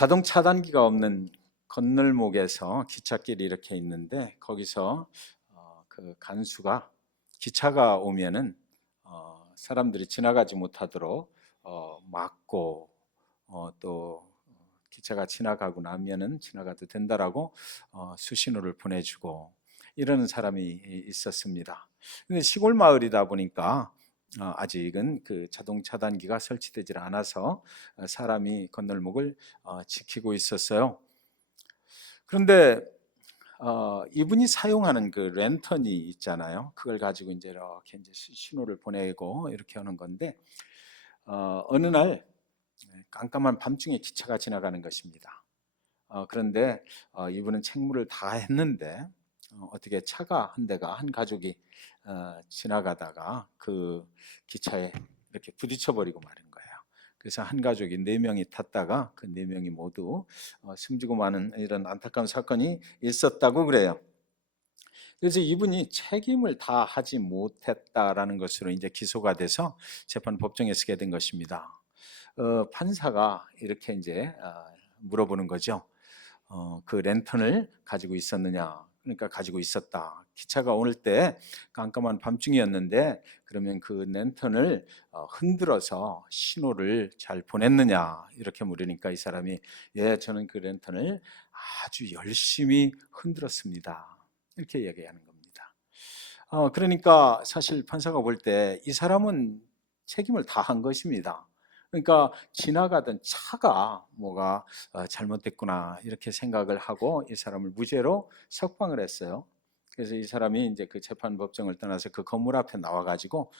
자동 차단기가 없는 건널목에서 기찻길이 이렇게 있는데 거기서 그 간수가 기차가 오면은 사람들이 지나가지 못하도록 막고 또 기차가 지나가고 나면은 지나가도 된다라고 수신호를 보내주고 이러는 사람이 있었습니다. 근데 시골 마을이다 보니까 아직은 그 자동 차단기가 설치되질 않아서 사람이 건널목을 지키고 있었어요. 그런데 이분이 사용하는 그 랜턴이 있잖아요. 그걸 가지고 이렇게 신호를 보내고 이렇게 하는 건데 어느 날 깜깜한 밤중에 기차가 지나가는 것입니다. 그런데 이분은 책무를 다 했는데 어떻게 차가 한 대가 한 가족이 지나가다가 그 기차에 이렇게 부딪혀버리고 마는 거예요. 그래서 한 가족이 4명이 탔다가 그 4명이 모두 숨지고 마는 이런 안타까운 사건이 있었다고 그래요. 그래서 이분이 책임을 다 하지 못했다라는 것으로 이제 기소가 돼서 재판 법정에 서게 된 것입니다. 판사가 이렇게 이제 물어보는 거죠. 그 랜턴을 가지고 있었느냐? 그러니까 가지고 있었다. 기차가 올 때 깜깜한 밤중이었는데 그러면 그 랜턴을 흔들어서 신호를 잘 보냈느냐? 이렇게 물으니까 이 사람이 예, 저는 그 랜턴을 아주 열심히 흔들었습니다. 이렇게 얘기하는 겁니다. 그러니까 사실 판사가 볼 때 이 사람은 책임을 다한 것입니다. 그러니까 지나가던 차가 뭐가 잘못됐구나 이렇게 생각을 하고 이 사람을 무죄로 석방을 했어요. 그래서 이 사람이 이제 그 재판 법정을 떠나서 그 건물 앞에 나와 가지고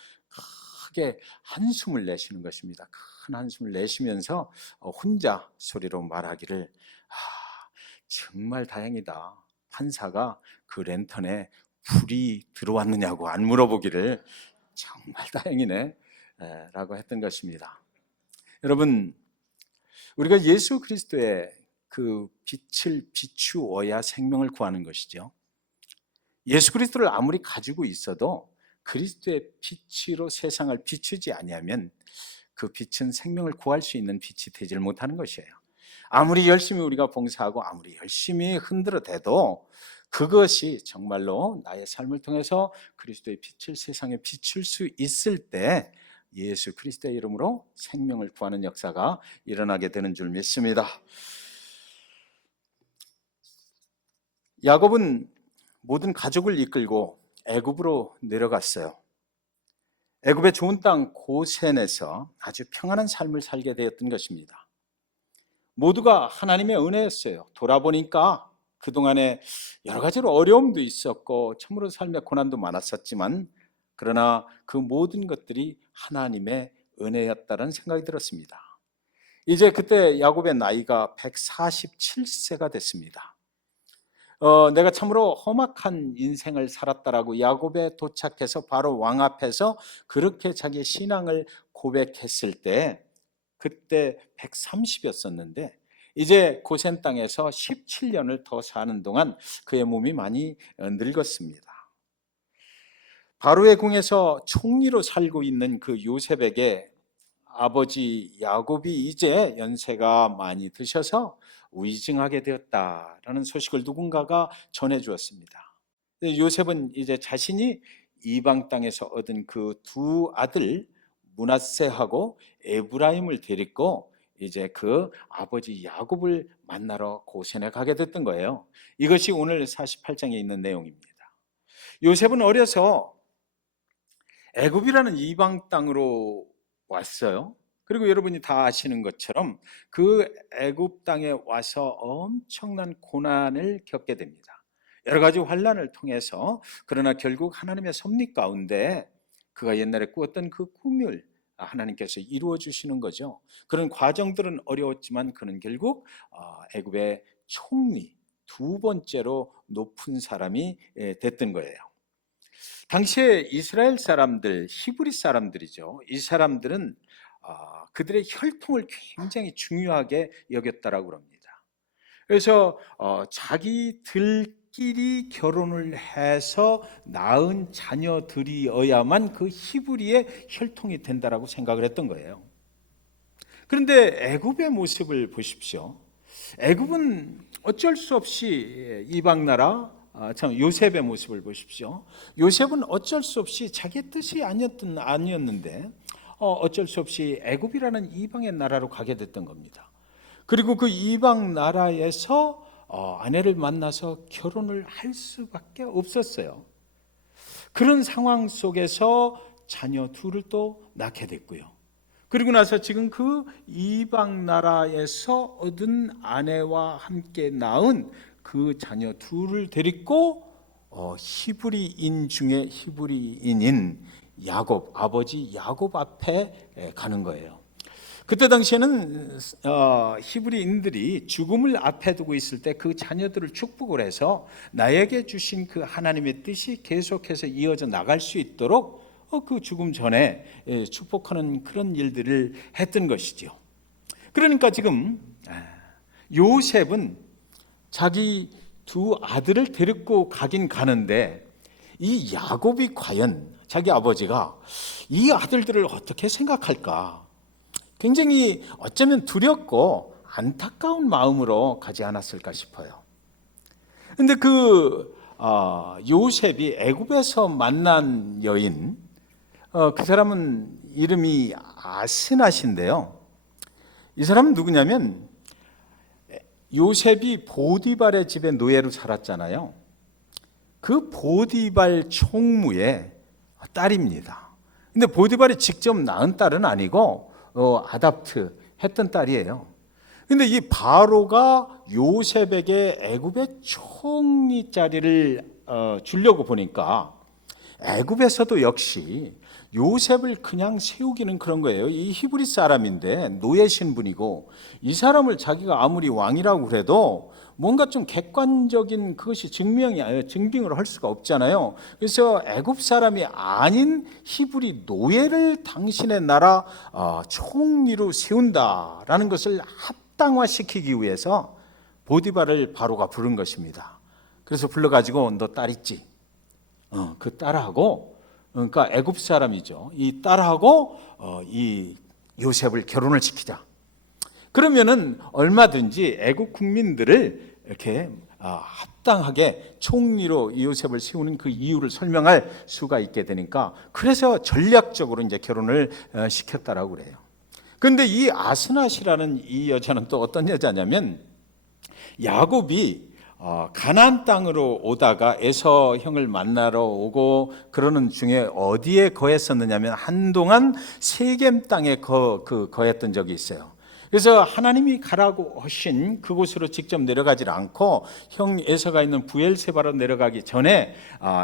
크게 한숨을 내쉬는 것입니다. 큰 한숨을 내쉬면서 혼자 소리로 말하기를 정말 다행이다. 판사가 그 랜턴에 불이 들어왔느냐고 안 물어보기를 정말 다행이네 라고 했던 것입니다. 여러분, 우리가 예수 그리스도의 그 빛을 비추어야 생명을 구하는 것이죠. 예수 그리스도를 아무리 가지고 있어도 그리스도의 빛으로 세상을 비추지 아니하면 그 빛은 생명을 구할 수 있는 빛이 되질 못하는 것이에요. 아무리 열심히 우리가 봉사하고 아무리 열심히 흔들어대도 그것이 정말로 나의 삶을 통해서 그리스도의 빛을 세상에 비출 수 있을 때 예수 그리스도의 이름으로 생명을 구하는 역사가 일어나게 되는 줄 믿습니다. 야곱은 모든 가족을 이끌고 애굽으로 내려갔어요. 애굽의 좋은 땅 고센에서 아주 평안한 삶을 살게 되었던 것입니다. 모두가 하나님의 은혜였어요. 돌아보니까 그동안에 여러 가지로 어려움도 있었고 참으로 삶의 고난도 많았었지만 그러나 그 모든 것들이 하나님의 은혜였다는 생각이 들었습니다. 이제 그때 야곱의 나이가 147세가 됐습니다. 내가 참으로 험악한 인생을 살았다라고 야곱에 도착해서 바로 왕 앞에서 그렇게 자기의 신앙을 고백했을 때 그때 130이었었는데 이제 고센 땅에서 17년을 더 사는 동안 그의 몸이 많이 늙었습니다. 바로의 궁에서 총리로 살고 있는 그 요셉에게 아버지 야곱이 이제 연세가 많이 드셔서 위증하게 되었다라는 소식을 누군가가 전해 주었습니다. 요셉은 이제 자신이 이방 땅에서 얻은 그 두 아들 므낫세하고 에브라임을 데리고 이제 그 아버지 야곱을 만나러 고센에 가게 됐던 거예요. 이것이 오늘 48장에 있는 내용입니다. 요셉은 어려서 애굽이라는 이방 땅으로 왔어요. 그리고 여러분이 다 아시는 것처럼 그 애굽 땅에 와서 엄청난 고난을 겪게 됩니다. 여러 가지 환난을 통해서 그러나 결국 하나님의 섭리 가운데 그가 옛날에 꾸었던 그 꿈을 하나님께서 이루어 주시는 거죠. 그런 과정들은 어려웠지만 그는 결국 애굽의 총리 두 번째로 높은 사람이 됐던 거예요. 당시에 이스라엘 사람들, 히브리 사람들이죠. 이 사람들은 그들의 혈통을 굉장히 중요하게 여겼다라고 합니다. 그래서 자기들끼리 결혼을 해서 낳은 자녀들이어야만 그 히브리의 혈통이 된다라고 생각을 했던 거예요. 그런데 애굽의 모습을 보십시오. 애굽은 어쩔 수 없이 이방 나라, 참 요셉의 모습을 보십시오. 요셉은 어쩔 수 없이 자기 뜻이 아니었는데 어쩔 수 없이 애굽이라는 이방의 나라로 가게 됐던 겁니다. 그리고 그 이방 나라에서 아내를 만나서 결혼을 할 수밖에 없었어요. 그런 상황 속에서 자녀 둘을 또 낳게 됐고요. 그리고 나서 지금 그 이방 나라에서 얻은 아내와 함께 낳은 그 자녀 둘을 데리고 히브리인 중에 히브리인인 야곱, 아버지 야곱 앞에 가는 거예요. 그때 당시에는 히브리인들이 죽음을 앞에 두고 있을 때 그 자녀들을 축복을 해서 나에게 주신 그 하나님의 뜻이 계속해서 이어져 나갈 수 있도록 그 죽음 전에 축복하는 그런 일들을 했던 것이죠. 그러니까 지금 요셉은 자기 두 아들을 데리고 가긴 가는데 이 야곱이 과연 자기 아버지가 이 아들들을 어떻게 생각할까? 굉장히 어쩌면 두렵고 안타까운 마음으로 가지 않았을까 싶어요. 그런데 그 요셉이 애굽에서 만난 여인, 그 사람은 이름이 아스낫인데요. 이 사람은 누구냐면 요셉이 보디발의 집에 노예로 살았잖아요. 그 보디발 총무의 딸입니다. 근데 보디발이 직접 낳은 딸은 아니고 아답트 했던 딸이에요. 근데 이 바로가 요셉에게 애굽의 총리 자리를 주려고 보니까 애굽에서도 역시 요셉을 그냥 세우기는 그런 거예요. 이 히브리 사람인데 노예 신분이고 이 사람을 자기가 아무리 왕이라고 그래도 뭔가 좀 객관적인 그것이 증빙을 할 수가 없잖아요. 그래서 애굽 사람이 아닌 히브리 노예를 당신의 나라 총리로 세운다라는 것을 합당화시키기 위해서 보디발을 바로가 부른 것입니다. 그래서 불러가지고 너 딸 있지? 그 딸하고, 그러니까 애굽 사람이죠. 이 딸하고 이 요셉을 결혼을 시키자. 그러면은 얼마든지 애국 국민들을 이렇게 합당하게 총리로 요셉을 세우는 그 이유를 설명할 수가 있게 되니까 그래서 전략적으로 이제 결혼을 시켰다라고 그래요. 그런데 이 아스낫이라는 이 여자는 또 어떤 여자냐면 야곱이 가나안 땅으로 오다가 에서 형을 만나러 오고 그러는 중에 어디에 거했었느냐면 한동안 세겜 땅에 거했던 적이 있어요. 그래서 하나님이 가라고 하신 그곳으로 직접 내려가지 않고 형 에서가 있는 부엘세바로 내려가기 전에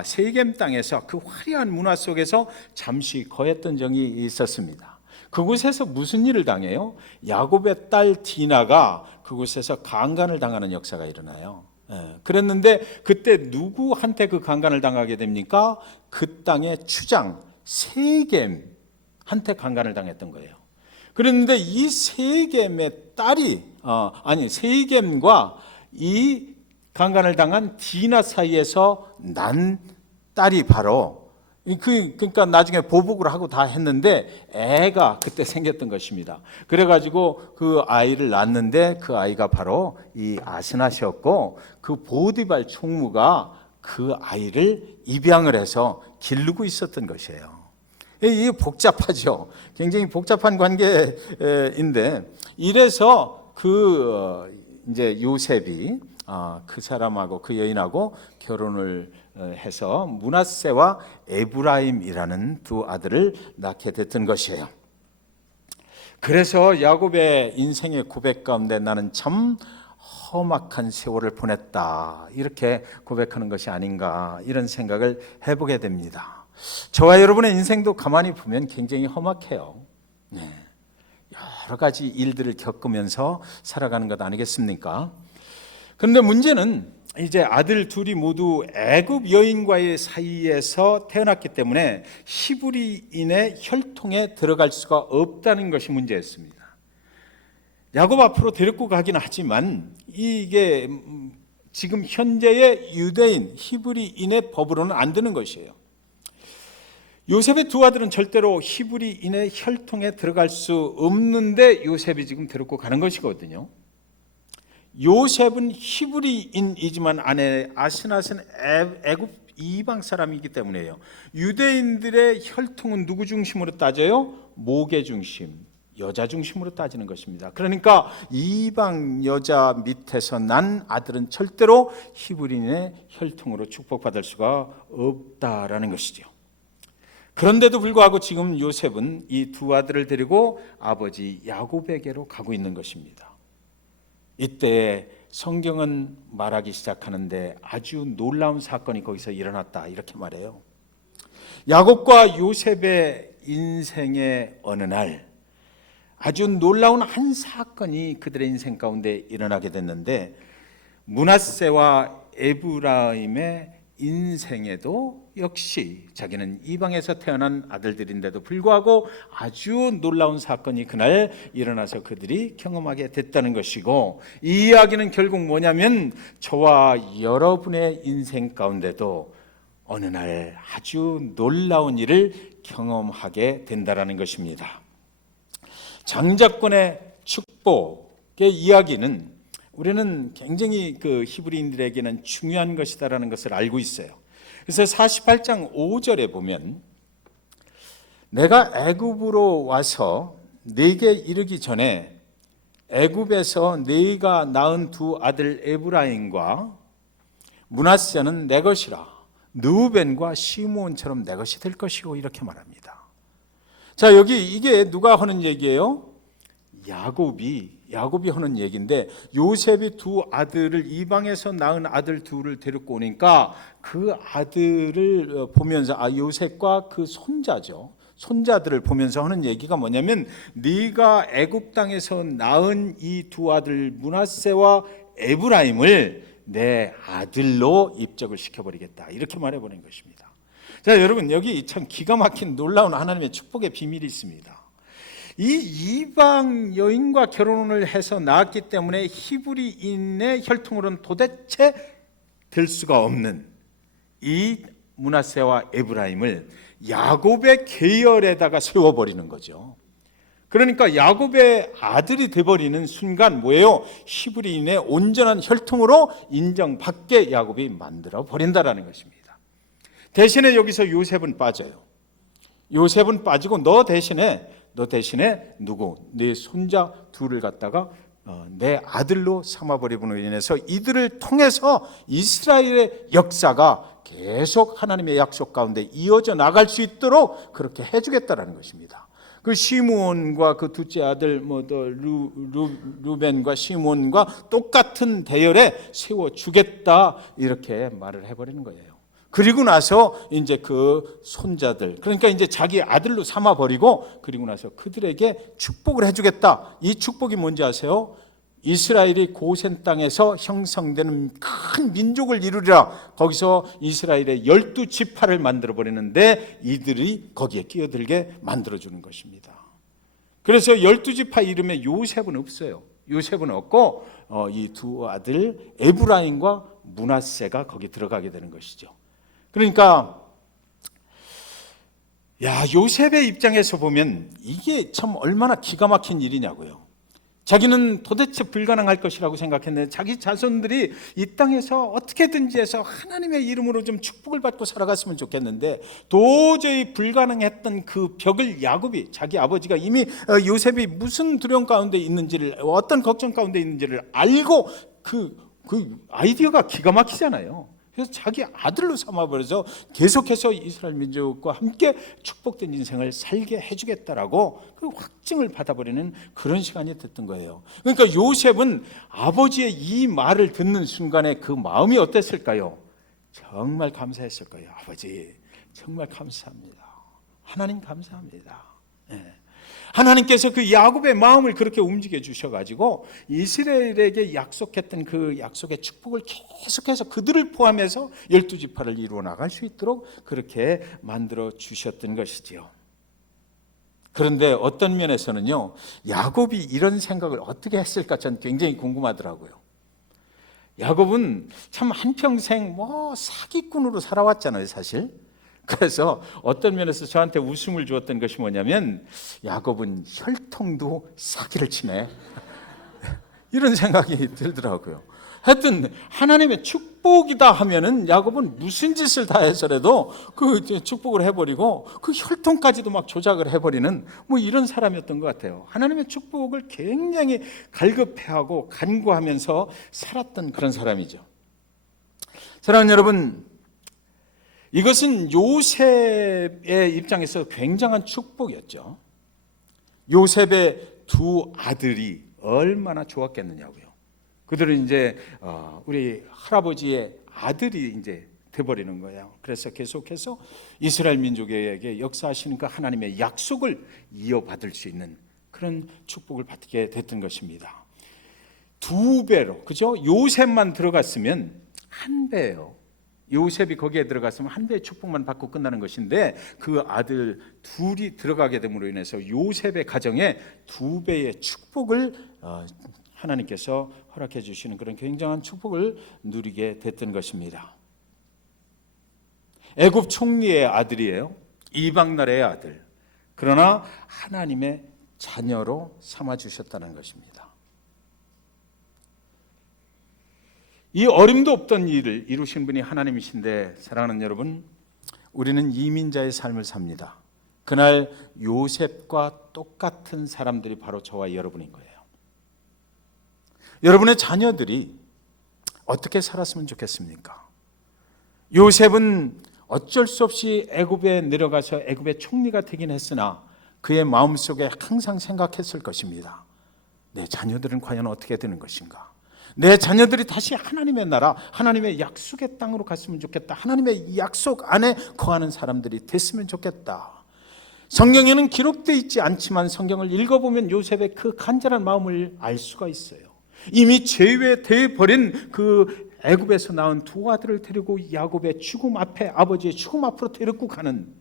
세겜 땅에서 그 화려한 문화 속에서 잠시 거했던 적이 있었습니다. 그곳에서 무슨 일을 당해요? 야곱의 딸 디나가 그곳에서 강간을 당하는 역사가 일어나요. 그랬는데 그때 누구한테 그 강간을 당하게 됩니까? 그 땅의 추장 세겜한테 강간을 당했던 거예요. 그런데 이 세겜의 딸이 세겜과 이 강간을 당한 디나 사이에서 난 딸이 바로 그러니까 나중에 보복을 하고 다 했는데 애가 그때 생겼던 것입니다. 그래가지고 그 아이를 낳았는데 그 아이가 바로 이 아스낫이었고 그 보디발 총무가 그 아이를 입양을 해서 기르고 있었던 것이에요. 이게 복잡하죠. 굉장히 복잡한 관계인데 이래서 이제 요셉이 그 사람하고 그 여인하고 결혼을 해서 므낫세와 에브라임이라는 두 아들을 낳게 됐던 것이에요. 그래서 야곱의 인생의 고백 가운데 나는 참 험악한 세월을 보냈다 이렇게 고백하는 것이 아닌가 이런 생각을 해보게 됩니다. 저와 여러분의 인생도 가만히 보면 굉장히 험악해요. 여러 가지 일들을 겪으면서 살아가는 것 아니겠습니까? 그런데 문제는 이제 아들 둘이 모두 애굽 여인과의 사이에서 태어났기 때문에 히브리인의 혈통에 들어갈 수가 없다는 것이 문제였습니다. 야곱 앞으로 데리고 가긴 하지만 이게 지금 현재의 유대인 히브리인의 법으로는 안 되는 것이에요. 요셉의 두 아들은 절대로 히브리인의 혈통에 들어갈 수 없는데 요셉이 지금 데리고 가는 것이거든요. 요셉은 히브리인이지만 아내 아스낫은 애굽 이방 사람이기 때문에요. 유대인들의 혈통은 누구 중심으로 따져요? 모계 중심, 여자 중심으로 따지는 것입니다. 그러니까 이방 여자 밑에서 난 아들은 절대로 히브리인의 혈통으로 축복받을 수가 없다라는 것이죠. 그런데도 불구하고 지금 요셉은 이 두 아들을 데리고 아버지 야곱에게로 가고 있는 것입니다. 이때 성경은 말하기 시작하는데 아주 놀라운 사건이 거기서 일어났다 이렇게 말해요. 야곱과 요셉의 인생의 어느 날 아주 놀라운 한 사건이 그들의 인생 가운데 일어나게 됐는데, 므낫세와 에브라임의 인생에도 역시 자기는 이방에서 태어난 아들들인데도 불구하고 아주 놀라운 사건이 그날 일어나서 그들이 경험하게 됐다는 것이고, 이 이야기는 결국 뭐냐면 저와 여러분의 인생 가운데도 어느 날 아주 놀라운 일을 경험하게 된다는 것입니다. 장자권의 축복의 이야기는 우리는 굉장히 그 히브리인들에게는 중요한 것이다라는 것을 알고 있어요. 그래서 48장 5절에 보면 내가 애굽으로 와서 네게 이르기 전에 애굽에서 네가 낳은 두 아들 에브라임과 므낫세는 내 것이라, 르우벤과 시므온처럼 내 것이 될 것이고 이렇게 말합니다. 자, 여기 이게 누가 하는 얘기예요? 야곱이 하는 얘기인데, 요셉이 두 아들을 이방에서 낳은 아들 둘을 데리고 오니까 그 아들을 보면서 요셉과 그 손자들을 보면서 하는 얘기가 뭐냐면, 네가 애굽 땅에서 낳은 이 두 아들 므낫세와 에브라임을 내 아들로 입적을 시켜버리겠다 이렇게 말해버린 것입니다. 자, 여러분, 여기 참 기가 막힌 놀라운 하나님의 축복의 비밀이 있습니다. 이 이방 여인과 결혼을 해서 낳았기 때문에 히브리인의 혈통으로는 도대체 될 수가 없는 이 므낫세와 에브라임을 야곱의 계열에다가 세워버리는 거죠. 그러니까 야곱의 아들이 돼버리는 순간 뭐예요? 히브리인의 온전한 혈통으로 인정받게 야곱이 만들어 버린다라는 것입니다. 대신에 여기서 요셉은 빠져요. 요셉은 빠지고 너 대신에 누구? 네 손자 둘을 갖다가 내 아들로 삼아버림으로 인해서 이들을 통해서 이스라엘의 역사가 계속 하나님의 약속 가운데 이어져 나갈 수 있도록 그렇게 해주겠다라는 것입니다. 그 시므온과 그 둘째 아들 루벤과 시므온과 똑같은 대열에 세워주겠다 이렇게 말을 해버리는 거예요. 그리고 나서 이제 그 손자들, 그러니까 이제 자기 아들로 삼아버리고 그리고 나서 그들에게 축복을 해주겠다. 이 축복이 뭔지 아세요? 이스라엘이 고센 땅에서 형성되는 큰 민족을 이루리라. 거기서 이스라엘의 12지파를 만들어버리는데 이들이 거기에 끼어들게 만들어주는 것입니다. 그래서 12지파 이름에 요셉은 없어요. 요셉은 없고 이 두 아들 에브라임과 므낫세가 거기 들어가게 되는 것이죠. 그러니까 요셉의 입장에서 보면 이게 참 얼마나 기가 막힌 일이냐고요. 자기는 도대체 불가능할 것이라고 생각했는데 자기 자손들이 이 땅에서 어떻게든지 해서 하나님의 이름으로 좀 축복을 받고 살아갔으면 좋겠는데 도저히 불가능했던 그 벽을 야곱이, 자기 아버지가 이미 요셉이 무슨 두려움 가운데 있는지를, 어떤 걱정 가운데 있는지를 알고 그 아이디어가 기가 막히잖아요. 그래서 자기 아들로 삼아버려서 계속해서 이스라엘 민족과 함께 축복된 인생을 살게 해주겠다라고 그 확증을 받아버리는 그런 시간이 됐던 거예요. 그러니까 요셉은 아버지의 이 말을 듣는 순간에 그 마음이 어땠을까요? 정말 감사했을 거예요. 아버지 정말 감사합니다. 하나님 감사합니다. 하나님께서 그 야곱의 마음을 그렇게 움직여 주셔가지고 이스라엘에게 약속했던 그 약속의 축복을 계속해서 그들을 포함해서 12지파를 이루어 나갈 수 있도록 그렇게 만들어 주셨던 것이지요. 그런데 어떤 면에서는요, 야곱이 이런 생각을 어떻게 했을까 전 굉장히 궁금하더라고요. 야곱은 참 한평생 사기꾼으로 살아왔잖아요, 사실. 그래서 어떤 면에서 저한테 웃음을 주었던 것이 뭐냐면, 야곱은 혈통도 사기를 치네. 이런 생각이 들더라고요. 하여튼 하나님의 축복이다 하면은 야곱은 무슨 짓을 다 해서라도 그 축복을 해버리고 그 혈통까지도 막 조작을 해버리는 뭐 이런 사람이었던 것 같아요. 하나님의 축복을 굉장히 갈급해하고 간구하면서 살았던 그런 사람이죠. 사랑하는 여러분, 이것은 요셉의 입장에서 굉장한 축복이었죠. 요셉의 두 아들이 얼마나 좋았겠느냐고요. 그들은 이제 우리 할아버지의 아들이 이제 돼버리는 거예요. 그래서 계속해서 이스라엘 민족에게 역사하시는 그 하나님의 약속을 이어받을 수 있는 그런 축복을 받게 됐던 것입니다. 두 배로, 그죠? 요셉만 들어갔으면 한 배예요. 요셉이 거기에 들어갔으면 한 배의 축복만 받고 끝나는 것인데 그 아들 둘이 들어가게 됨으로 인해서 요셉의 가정에 두 배의 축복을 하나님께서 허락해 주시는 그런 굉장한 축복을 누리게 됐던 것입니다. 애굽 총리의 아들이에요. 이방 나라의 아들. 그러나 하나님의 자녀로 삼아 주셨다는 것입니다. 이 어림도 없던 일을 이루신 분이 하나님이신데, 사랑하는 여러분, 우리는 이민자의 삶을 삽니다. 그날 요셉과 똑같은 사람들이 바로 저와 여러분인 거예요. 여러분의 자녀들이 어떻게 살았으면 좋겠습니까? 요셉은 어쩔 수 없이 애굽에 내려가서 애굽의 총리가 되긴 했으나 그의 마음속에 항상 생각했을 것입니다. 내 자녀들은 과연 어떻게 되는 것인가? 내 자녀들이 다시 하나님의 나라, 하나님의 약속의 땅으로 갔으면 좋겠다. 하나님의 약속 안에 거하는 사람들이 됐으면 좋겠다. 성경에는 기록되어 있지 않지만 성경을 읽어보면 요셉의 그 간절한 마음을 알 수가 있어요. 이미 제외돼 버린 그 애굽에서 낳은 두 아들을 데리고 야곱의 죽음 앞에, 아버지의 죽음 앞으로 데리고 가는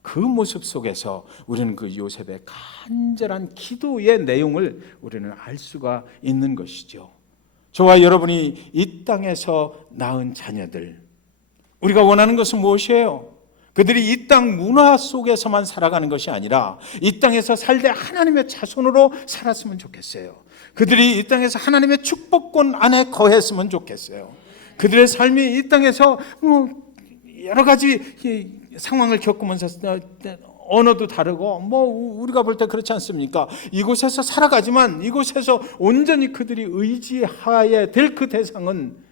그 모습 속에서 우리는 그 요셉의 간절한 기도의 내용을 우리는 알 수가 있는 것이죠. 저와 여러분이 이 땅에서 낳은 자녀들, 우리가 원하는 것은 무엇이에요? 그들이 이 땅 문화 속에서만 살아가는 것이 아니라 이 땅에서 살되 하나님의 자손으로 살았으면 좋겠어요. 그들이 이 땅에서 하나님의 축복권 안에 거했으면 좋겠어요. 그들의 삶이 이 땅에서 여러 가지 상황을 겪으면서 언어도 다르고 우리가 볼 때 그렇지 않습니까? 이곳에서 살아가지만 이곳에서 온전히 그들이 의지하여야 될 그 대상은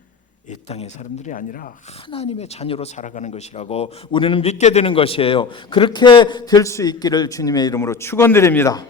이 땅의 사람들이 아니라 하나님의 자녀로 살아가는 것이라고 우리는 믿게 되는 것이에요. 그렇게 될 수 있기를 주님의 이름으로 축원드립니다.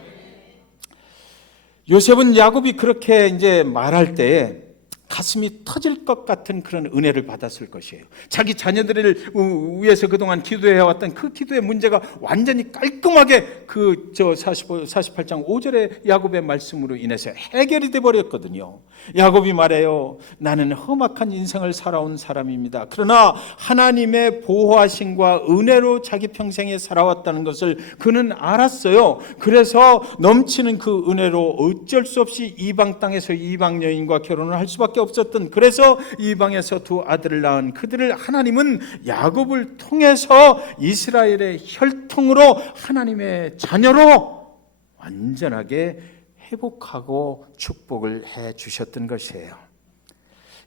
요셉은 야곱이 그렇게 이제 말할 때에 가슴이 터질 것 같은 그런 은혜를 받았을 것이에요. 자기 자녀들을 위해서 그동안 기도해왔던 그 기도의 문제가 완전히 깔끔하게 그 48장 5절의 야곱의 말씀으로 인해서 해결이 되어버렸거든요. 야곱이 말해요. 나는 험악한 인생을 살아온 사람입니다. 그러나 하나님의 보호하심과 은혜로 자기 평생에 살아왔다는 것을 그는 알았어요. 그래서 넘치는 그 은혜로 어쩔 수 없이 이방 땅에서 이방 여인과 결혼을 할 수밖에 없었던, 그래서 이방에서 두 아들을 낳은 그들을 하나님은 야곱을 통해서 이스라엘의 혈통으로 하나님의 자녀로 완전하게 회복하고 축복을 해 주셨던 것이에요.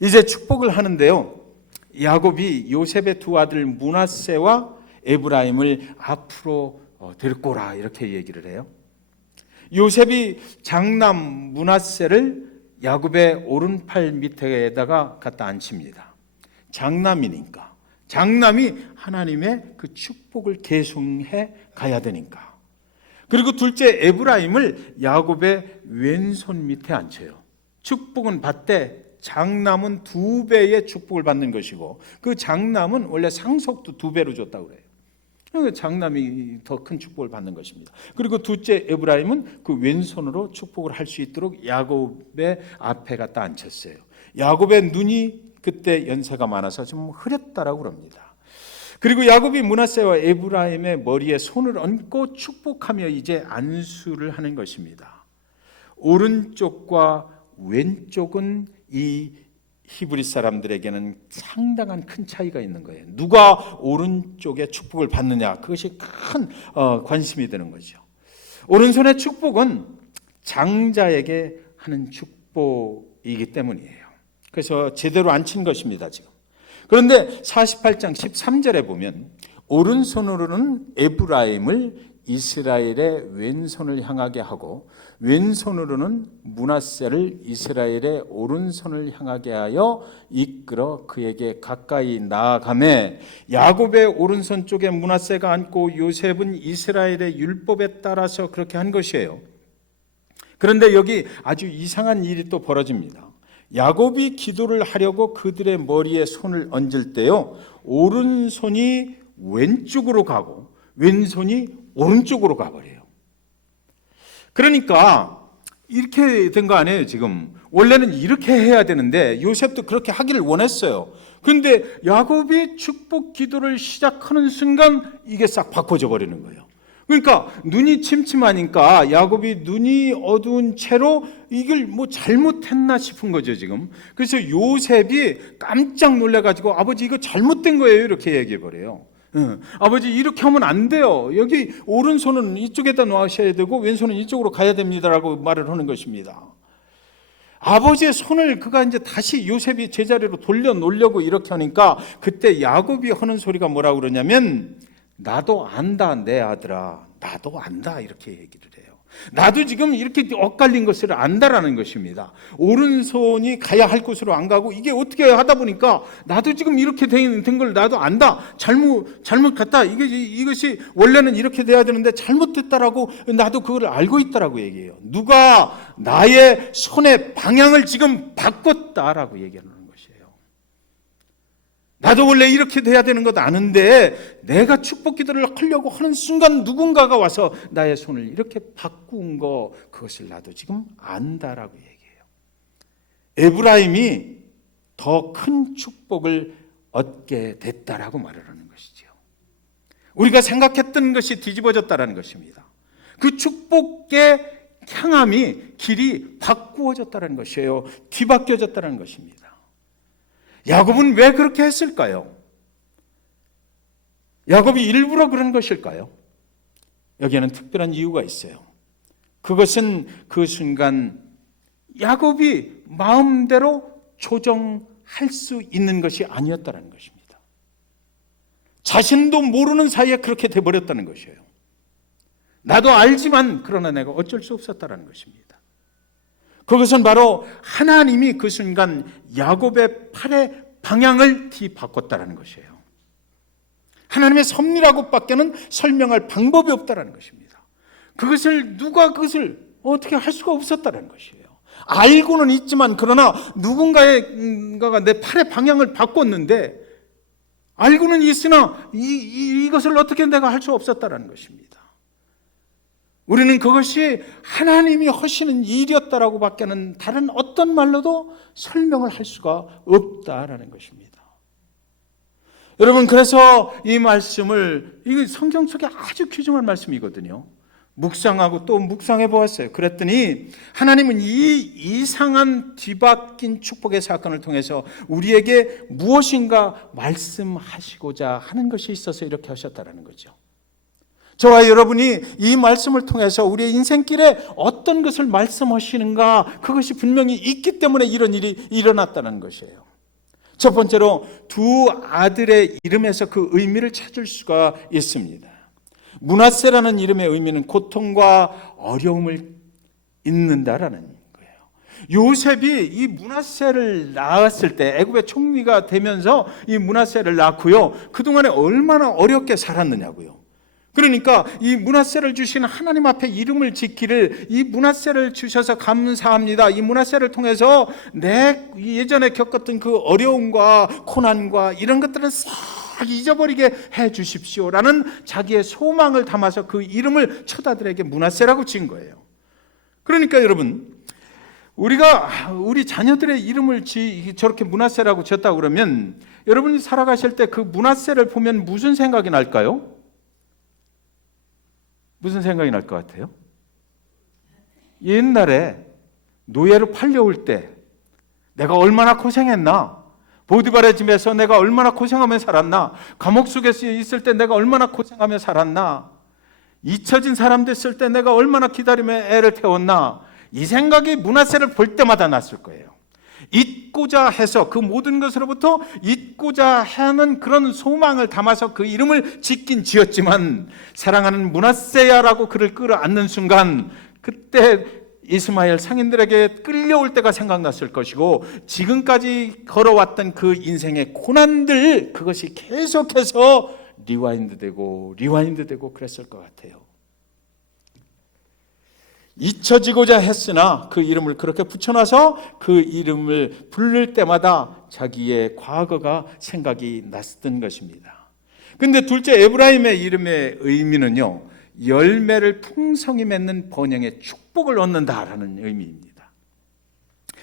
이제 축복을 하는데요, 야곱이 요셉의 두 아들 므낫세와 에브라임을 앞으로 데리고 오라 이렇게 얘기를 해요. 요셉이 장남 므낫세를 야곱의 오른팔 밑에다가 갖다 앉힙니다. 장남이니까, 장남이 하나님의 그 축복을 계승해 가야 되니까. 그리고 둘째 에브라임을 야곱의 왼손 밑에 앉혀요. 축복은 받되 장남은 두 배의 축복을 받는 것이고, 그 장남은 원래 상속도 두 배로 줬다고 그래요. 장남이 더 큰 축복을 받는 것입니다. 그리고 둘째 에브라임은 그 왼손으로 축복을 할 수 있도록 야곱의 앞에 갖다 앉혔어요. 야곱의 눈이 그때 연세가 많아서 좀 흐렸다라고 그럽니다. 그리고 야곱이 므낫세와 에브라임의 머리에 손을 얹고 축복하며 이제 안수를 하는 것입니다. 오른쪽과 왼쪽은 이 히브리 사람들에게는 상당한 큰 차이가 있는 거예요. 누가 오른쪽에 축복을 받느냐, 그것이 큰 관심이 되는 거죠. 오른손의 축복은 장자에게 하는 축복이기 때문이에요. 그래서 제대로 앉힌 것입니다, 지금. 그런데 48장 13절에 보면 오른손으로는 에브라임을 이스라엘의 왼손을 향하게 하고 왼손으로는 므낫세를 이스라엘의 오른손을 향하게 하여 이끌어 그에게 가까이 나아가매 야곱의 오른손 쪽에 므낫세가 앉고 요셉은 이스라엘의 율법에 따라서 그렇게 한 것이에요. 그런데 여기 아주 이상한 일이 또 벌어집니다. 야곱이 기도를 하려고 그들의 머리에 손을 얹을 때요, 오른손이 왼쪽으로 가고 왼손이 오른쪽으로 가버려요. 그러니까 이렇게 된 거 아니에요. 지금 원래는 이렇게 해야 되는데 요셉도 그렇게 하기를 원했어요. 그런데 야곱이 축복 기도를 시작하는 순간 이게 싹 바꿔져 버리는 거예요. 그러니까 눈이 침침하니까 야곱이 눈이 어두운 채로 이걸 뭐 잘못했나 싶은 거죠, 지금. 그래서 요셉이 깜짝 놀라가지고 아버지 이거 잘못된 거예요, 이렇게 얘기해 버려요. 아버지 이렇게 하면 안 돼요. 여기 오른손은 이쪽에다 놓으셔야 되고 왼손은 이쪽으로 가야 됩니다라고 말을 하는 것입니다. 아버지의 손을 그가 이제 다시 요셉이 제자리로 돌려놓으려고 이렇게 하니까 그때 야곱이 하는 소리가 뭐라고 그러냐면 나도 안다 내 아들아, 나도 안다 이렇게 얘기를 해요. 나도 지금 이렇게 엇갈린 것을 안다라는 것입니다. 오른손이 가야 할 곳으로 안 가고 이게 어떻게 하다 보니까 나도 지금 이렇게 된 걸 나도 안다. 잘못 갔다. 이것이 원래는 이렇게 돼야 되는데 잘못됐다라고 나도 그걸 알고 있다라고 얘기해요. 누가 나의 손의 방향을 지금 바꿨다라고 얘기하는 것이에요. 나도 원래 이렇게 돼야 되는 것 아는데 내가 축복 기도를 하려고 하는 순간 누군가가 와서 나의 손을 이렇게 바꾼 거, 그것을 나도 지금 안다라고 얘기해요. 에브라임이 더 큰 축복을 얻게 됐다라고 말을 하는 것이죠. 우리가 생각했던 것이 뒤집어졌다라는 것입니다. 그 축복의 향함이 길이 바꾸어졌다는 것이에요. 뒤바뀌어졌다는 것입니다. 야곱은 왜 그렇게 했을까요? 야곱이 일부러 그런 것일까요? 여기에는 특별한 이유가 있어요. 그것은 그 순간 야곱이 마음대로 조정할 수 있는 것이 아니었다는 것입니다. 자신도 모르는 사이에 그렇게 돼버렸다는 것이에요. 나도 알지만 그러나 내가 어쩔 수 없었다는 것입니다. 그것은 바로 하나님이 그 순간 야곱의 팔의 방향을 뒤바꿨다는 것이에요. 하나님의 섭리라고 밖에는 설명할 방법이 없다는 것입니다. 누가 그것을 어떻게 할 수가 없었다는 것이에요. 알고는 있지만 그러나 누군가가 내 팔의 방향을 바꿨는데 알고는 있으나 이것을 어떻게 내가 할 수 없었다는 것입니다. 우리는 그것이 하나님이 하시는 일이었다라고 밖에는 다른 어떤 말로도 설명을 할 수가 없다라는 것입니다. 여러분, 그래서 이 말씀을, 이게 성경 속에 아주 귀중한 말씀이거든요. 묵상하고 또 묵상해 보았어요. 그랬더니 하나님은 이 이상한 뒤바뀐 축복의 사건을 통해서 우리에게 무엇인가 말씀하시고자 하는 것이 있어서 이렇게 하셨다는 거죠. 저와 여러분이 이 말씀을 통해서 우리의 인생길에 어떤 것을 말씀하시는가, 그것이 분명히 있기 때문에 이런 일이 일어났다는 것이에요. 첫 번째로 두 아들의 이름에서 그 의미를 찾을 수가 있습니다. 므낫세라는 이름의 의미는 고통과 어려움을 잇는다라는 거예요. 요셉이 이 므낫세를 낳았을 때, 애굽의 총리가 되면서 이 므낫세를 낳고요, 그동안에 얼마나 어렵게 살았느냐고요. 그러니까 이 므낫세를 주신 하나님 앞에 이름을 지키를, 이 므낫세를 주셔서 감사합니다, 이 므낫세를 통해서 내 예전에 겪었던 그 어려움과 고난과 이런 것들은 싹 잊어버리게 해 주십시오라는 자기의 소망을 담아서 그 이름을 첫 아들에게 므낫세라고 지은 거예요. 그러니까 여러분, 우리가 우리 자녀들의 이름을 저렇게 므낫세라고 지었다고 그러면 여러분이 살아가실 때 그 므낫세를 보면 무슨 생각이 날까요? 무슨 생각이 날 것 같아요? 옛날에 노예로 팔려올 때 내가 얼마나 고생했나, 보디발의 집에서 내가 얼마나 고생하며 살았나, 감옥 속에 있을 때 내가 얼마나 고생하며 살았나, 잊혀진 사람 됐을 때 내가 얼마나 기다리며 애를 태웠나, 이 생각이 므낫세를 볼 때마다 났을 거예요. 잊고자 해서, 그 모든 것으로부터 잊고자 하는 그런 소망을 담아서 그 이름을 짓긴 지었지만, 사랑하는 므낫세야라고 그를 끌어안는 순간, 그때 이스마엘 상인들에게 끌려올 때가 생각났을 것이고, 지금까지 걸어왔던 그 인생의 고난들, 그것이 계속해서 리와인드 되고 그랬을 것 같아요. 잊혀지고자 했으나 그 이름을 그렇게 붙여놔서 그 이름을 부를 때마다 자기의 과거가 생각이 났던 것입니다. 근데 둘째, 에브라임의 이름의 의미는요, 열매를 풍성히 맺는 번영의 축복을 얻는다라는 의미입니다.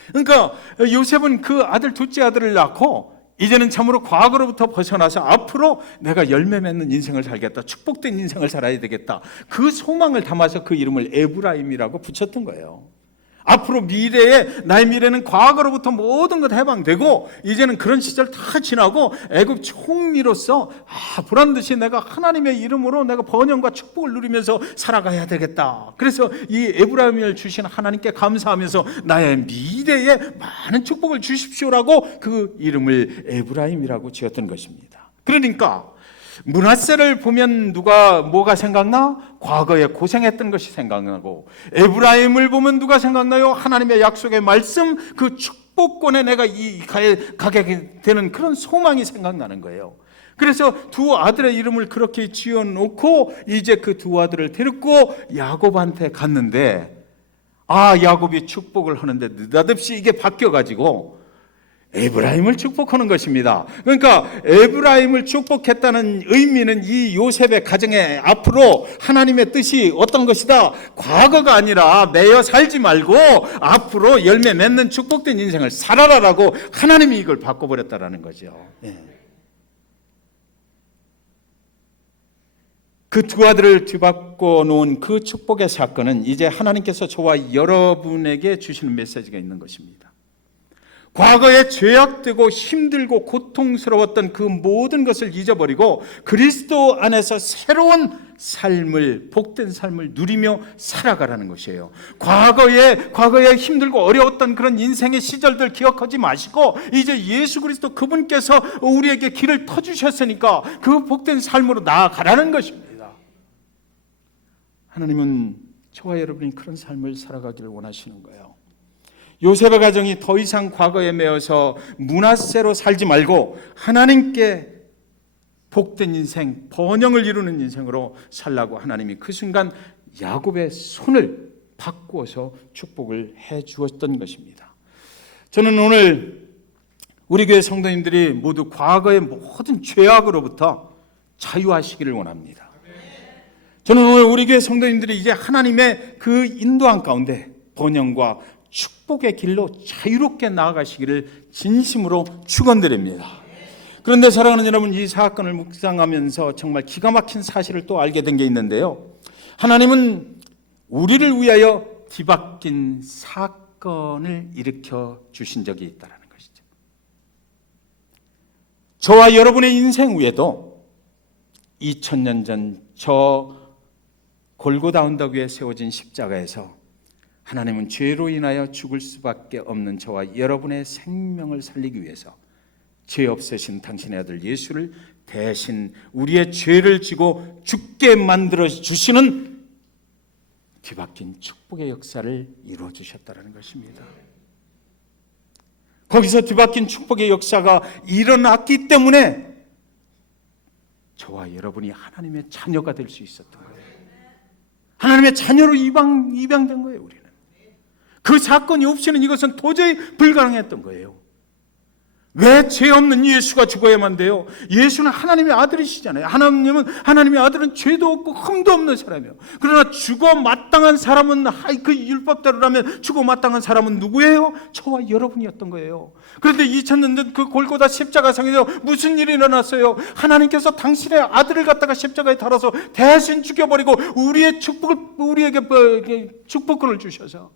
그러니까 요셉은 그 아들, 둘째 아들을 낳고 이제는 참으로 과거로부터 벗어나서 앞으로 내가 열매 맺는 인생을 살겠다, 축복된 인생을 살아야 되겠다, 그 소망을 담아서 그 이름을 에브라임이라고 붙였던 거예요. 앞으로 미래에, 나의 미래는 과거로부터 모든 것 해방되고 이제는 그런 시절 다 지나고 애굽 총리로서 보란듯이 내가 하나님의 이름으로 내가 번영과 축복을 누리면서 살아가야 되겠다. 그래서 이 에브라임을 주신 하나님께 감사하면서 나의 미래에 많은 축복을 주십시오라고 그 이름을 에브라임이라고 지었던 것입니다. 그러니까 므낫세를 보면 뭐가 생각나? 과거에 고생했던 것이 생각나고, 에브라임을 보면 누가 생각나요? 하나님의 약속의 말씀, 그 축복권에 내가 가게 되는 그런 소망이 생각나는 거예요. 그래서 두 아들의 이름을 그렇게 지어놓고 이제 그 두 아들을 데리고 야곱한테 갔는데, 야곱이 축복을 하는데 느닷없이 이게 바뀌어가지고 에브라임을 축복하는 것입니다. 그러니까 에브라임을 축복했다는 의미는 이 요셉의 가정에 앞으로 하나님의 뜻이 어떤 것이다, 과거가 아니라 매여 살지 말고 앞으로 열매 맺는 축복된 인생을 살아라라고 하나님이 이걸 바꿔버렸다라는 거죠. 그 두 아들을 뒤바꿔 놓은 그 축복의 사건은 이제 하나님께서 저와 여러분에게 주시는 메시지가 있는 것입니다. 과거에 죄악되고 힘들고 고통스러웠던 그 모든 것을 잊어버리고 그리스도 안에서 새로운 삶을, 복된 삶을 누리며 살아가라는 것이에요. 과거에 힘들고 어려웠던 그런 인생의 시절들 기억하지 마시고 이제 예수 그리스도 그분께서 우리에게 길을 터주셨으니까 그 복된 삶으로 나아가라는 것입니다. 하나님은 저와 여러분이 그런 삶을 살아가기를 원하시는 거예요. 요셉의 가정이 더 이상 과거에 매여서 므낫세로 살지 말고 하나님께 복된 인생, 번영을 이루는 인생으로 살라고 하나님이 그 순간 야곱의 손을 바꾸어서 축복을 해 주었던 것입니다. 저는 오늘 우리 교회 성도님들이 모두 과거의 모든 죄악으로부터 자유하시기를 원합니다. 저는 오늘 우리 교회 성도님들이 이제 하나님의 그 인도한 가운데 번영과 축복의 길로 자유롭게 나아가시기를 진심으로 축원드립니다. 그런데 사랑하는 여러분, 이 사건을 묵상하면서 정말 기가 막힌 사실을 또 알게 된 게 있는데요. 하나님은 우리를 위하여 뒤바뀐 사건을 일으켜 주신 적이 있다는 것이죠. 저와 여러분의 인생 위에도 2000년 전 저 골고다 언덕 위에 세워진 십자가에서 하나님은 죄로 인하여 죽을 수밖에 없는 저와 여러분의 생명을 살리기 위해서 죄 없으신 당신의 아들 예수를 대신 우리의 죄를 지고 죽게 만들어 주시는 뒤바뀐 축복의 역사를 이루어 주셨다는 것입니다. 거기서 뒤바뀐 축복의 역사가 일어났기 때문에 저와 여러분이 하나님의 자녀가 될 수 있었던 거예요. 하나님의 자녀로 입양된 거예요. 우리는 그 사건이 없이는 이것은 도저히 불가능했던 거예요. 왜 죄 없는 예수가 죽어야만 돼요? 예수는 하나님의 아들이시잖아요. 하나님의 아들은 죄도 없고 흠도 없는 사람이에요. 그러나 죽어 마땅한 사람은, 그 율법대로라면 죽어 마땅한 사람은 누구예요? 저와 여러분이었던 거예요. 그런데 2000년 전 그 골고다 십자가상에서 무슨 일이 일어났어요? 하나님께서 당신의 아들을 갖다가 십자가에 달아서 대신 죽여버리고 우리의 우리에게 축복권을 주셔서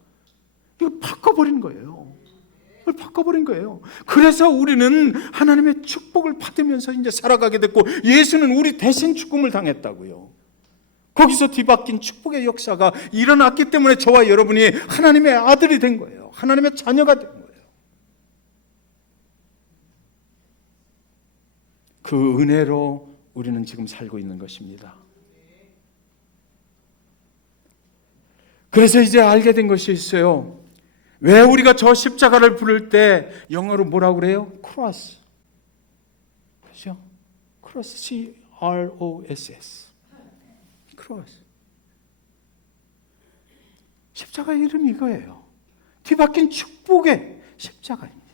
이거 바꿔버린 거예요. 바꿔버린 거예요. 그래서 우리는 하나님의 축복을 받으면서 이제 살아가게 됐고 예수는 우리 대신 죽음을 당했다고요. 거기서 뒤바뀐 축복의 역사가 일어났기 때문에 저와 여러분이 하나님의 아들이 된 거예요. 하나님의 자녀가 된 거예요. 그 은혜로 우리는 지금 살고 있는 것입니다. 그래서 이제 알게 된 것이 있어요. 왜 우리가 저 십자가를 부를 때 영어로 뭐라고 그래요? 크로스. 그렇죠? 크로스, C-R-O-S-S. 크로스. 십자가의 이름이 이거예요. 뒤바뀐 축복의 십자가입니다.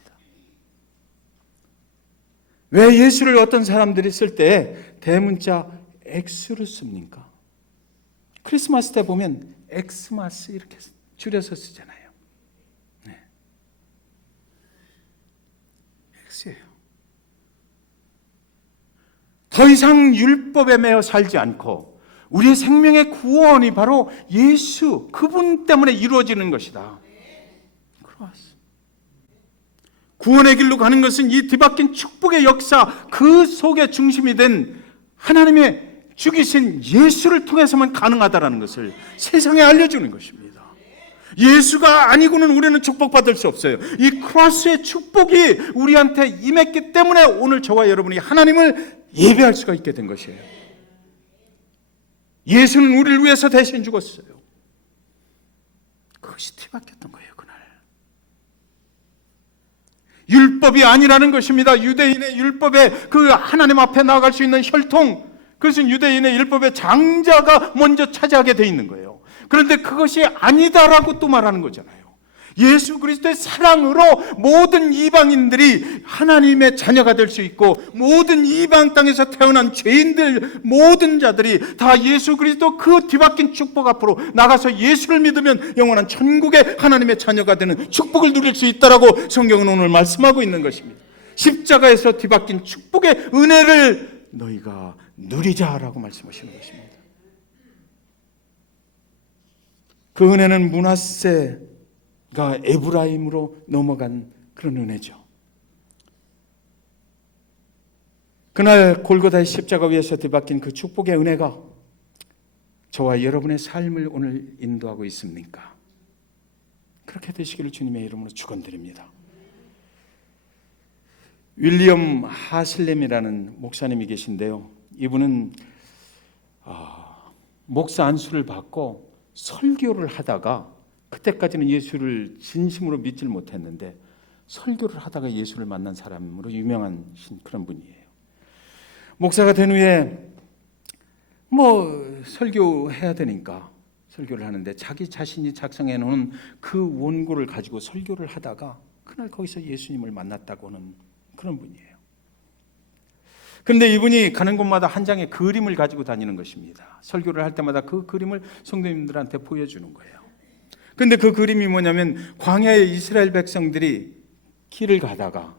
왜 예수를 어떤 사람들이 쓸 때 대문자 X를 씁니까? 크리스마스 때 보면 엑스마스 이렇게 줄여서 쓰잖아요. 네. X예요. 더 이상 율법에 매여 살지 않고 우리의 생명의 구원이 바로 예수, 그분 때문에 이루어지는 것이다. 크로스. 구원의 길로 가는 것은 이 뒤바뀐 축복의 역사, 그 속에 중심이 된 하나님의 죽이신 예수를 통해서만 가능하다는 것을 세상에 알려주는 것입니다. 예수가 아니고는 우리는 축복받을 수 없어요. 이 크로스의 축복이 우리한테 임했기 때문에 오늘 저와 여러분이 하나님을 예배할 수가 있게 된 것이에요. 예수는 우리를 위해서 대신 죽었어요. 그것이 뒤바뀌었던 거예요, 그날. 율법이 아니라는 것입니다. 유대인의 율법에 그 하나님 앞에 나아갈 수 있는 혈통, 그것은 유대인의 율법의 장자가 먼저 차지하게 돼 있는 거예요. 그런데 그것이 아니다라고 또 말하는 거잖아요. 예수 그리스도의 사랑으로 모든 이방인들이 하나님의 자녀가 될 수 있고, 모든 이방 땅에서 태어난 죄인들, 모든 자들이 다 예수 그리스도 그 뒤바뀐 축복 앞으로 나가서 예수를 믿으면 영원한 천국의 하나님의 자녀가 되는 축복을 누릴 수 있다라고 성경은 오늘 말씀하고 있는 것입니다. 십자가에서 뒤바뀐 축복의 은혜를 너희가 누리자라고 말씀하시는 것입니다. 그 은혜는 므낫세가 에브라임으로 넘어간 그런 은혜죠. 그날 골고다의 십자가 위에서 뒤바뀐 그 축복의 은혜가 저와 여러분의 삶을 오늘 인도하고 있습니까? 그렇게 되시기를 주님의 이름으로 축원드립니다. 윌리엄 하슬렘이라는 목사님이 계신데요. 이분은 목사 안수를 받고 설교를 하다가, 그때까지는 예수를 진심으로 믿질 못했는데 설교를 하다가 예수를 만난 사람으로 유명한 그런 분이에요. 목사가 된 후에 설교해야 되니까 설교를 하는데 자기 자신이 작성해 놓은 그 원고를 가지고 설교를 하다가 그날 거기서 예수님을 만났다고 하는 그런 분이에요. 그런데 이분이 가는 곳마다 한 장의 그림을 가지고 다니는 것입니다. 설교를 할 때마다 그 그림을 성도님들한테 보여주는 거예요. 그런데 그 그림이 뭐냐면, 광야의 이스라엘 백성들이 길을 가다가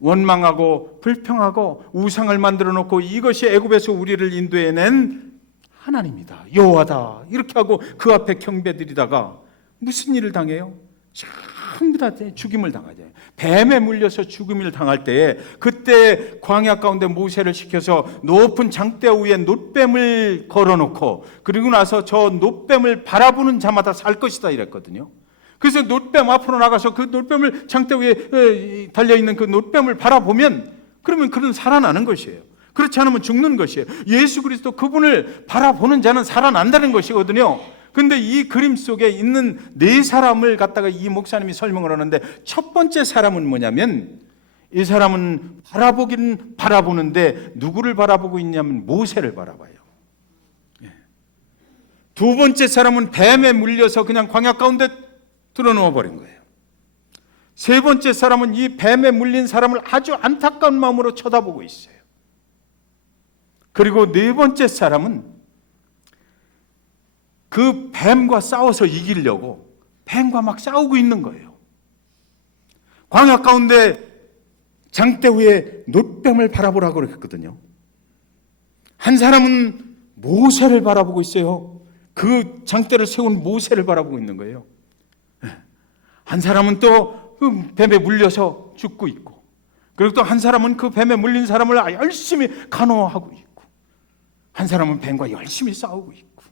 원망하고 불평하고 우상을 만들어 놓고 이것이 애굽에서 우리를 인도해낸 하나님이다, 여호와다, 이렇게 하고 그 앞에 경배드리다가 무슨 일을 당해요? 전부 다 죽임을 당하죠. 뱀에 물려서 죽임을 당할 때에, 그때 광야 가운데 모세를 시켜서 높은 장대 위에 놋뱀을 걸어놓고, 그리고 나서 저 놋뱀을 바라보는 자마다 살 것이다 이랬거든요. 그래서 놋뱀 앞으로 나가서 그 놋뱀을, 장대 위에 달려있는 그 놋뱀을 바라보면 그러면 그는 살아나는 것이에요. 그렇지 않으면 죽는 것이에요. 예수 그리스도 그분을 바라보는 자는 살아난다는 것이거든요. 근데 이 그림 속에 있는 네 사람을 갖다가 이 목사님이 설명을 하는데, 첫 번째 사람은 뭐냐면, 이 사람은 바라보긴 바라보는데 누구를 바라보고 있냐면 모세를 바라봐요. 두 번째 사람은 뱀에 물려서 그냥 광야 가운데 들어놓아 버린 거예요. 세 번째 사람은 이 뱀에 물린 사람을 아주 안타까운 마음으로 쳐다보고 있어요. 그리고 네 번째 사람은 그 뱀과 싸워서 이기려고 뱀과 막 싸우고 있는 거예요. 광야 가운데 장대 위에 놋뱀을 바라보라고 그랬거든요. 한 사람은 모세를 바라보고 있어요. 그 장대를 세운 모세를 바라보고 있는 거예요. 한 사람은 또 그 뱀에 물려서 죽고 있고, 그리고 또 한 사람은 그 뱀에 물린 사람을 열심히 간호하고 있고, 한 사람은 뱀과 열심히 싸우고 있고,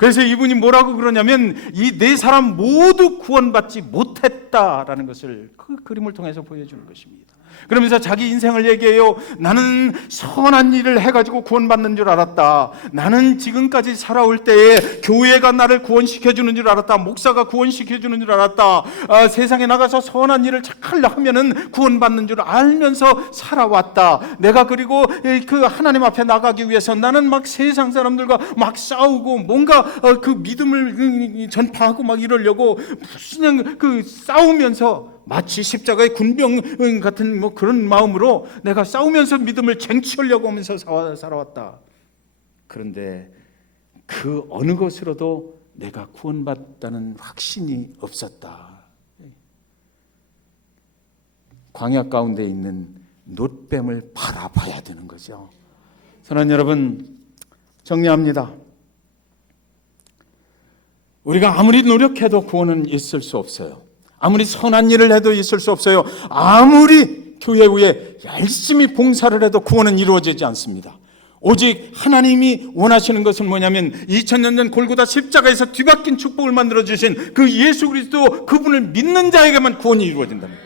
그래서 이분이 뭐라고 그러냐면 이 네 사람 모두 구원받지 못했다라는 것을 그 그림을 통해서 보여주는 것입니다. 그러면서 자기 인생을 얘기해요. 나는 선한 일을 해가지고 구원받는 줄 알았다. 나는 지금까지 살아올 때에 교회가 나를 구원시켜주는 줄 알았다. 목사가 구원시켜주는 줄 알았다. 세상에 나가서 선한 일을 잘 하면은 구원받는 줄 알면서 살아왔다. 내가 그리고 그 하나님 앞에 나가기 위해서 나는 막 세상 사람들과 막 싸우고 뭔가 그 믿음을 전파하고 막 이러려고 그냥 그 싸우면서 마치 십자가의 군병 같은 뭐 그런 마음으로 내가 싸우면서 믿음을 쟁취하려고 하면서 살아왔다. 그런데 그 어느 것으로도 내가 구원받다는 확신이 없었다. 광야 가운데 있는 놋뱀을 바라봐야 되는 거죠. 사랑하는 여러분, 정리합니다. 우리가 아무리 노력해도 구원은 있을 수 없어요. 아무리 선한 일을 해도 있을 수 없어요. 아무리 교회 위에 열심히 봉사를 해도 구원은 이루어지지 않습니다. 오직 하나님이 원하시는 것은 뭐냐면 2000년 전 골고다 십자가에서 뒤바뀐 축복을 만들어주신 그 예수 그리스도, 그분을 믿는 자에게만 구원이 이루어진답니다.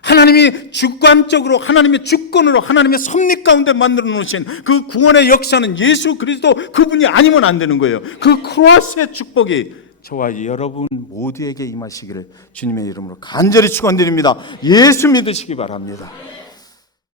하나님이 주관적으로 하나님의 주권으로 하나님의 섭리 가운데 만들어 놓으신 그 구원의 역사는 예수 그리스도 그분이 아니면 안 되는 거예요. 그 크로스의 축복이 저와 여러분 모두에게 임하시기를 주님의 이름으로 간절히 축원드립니다. 예수 믿으시기 바랍니다.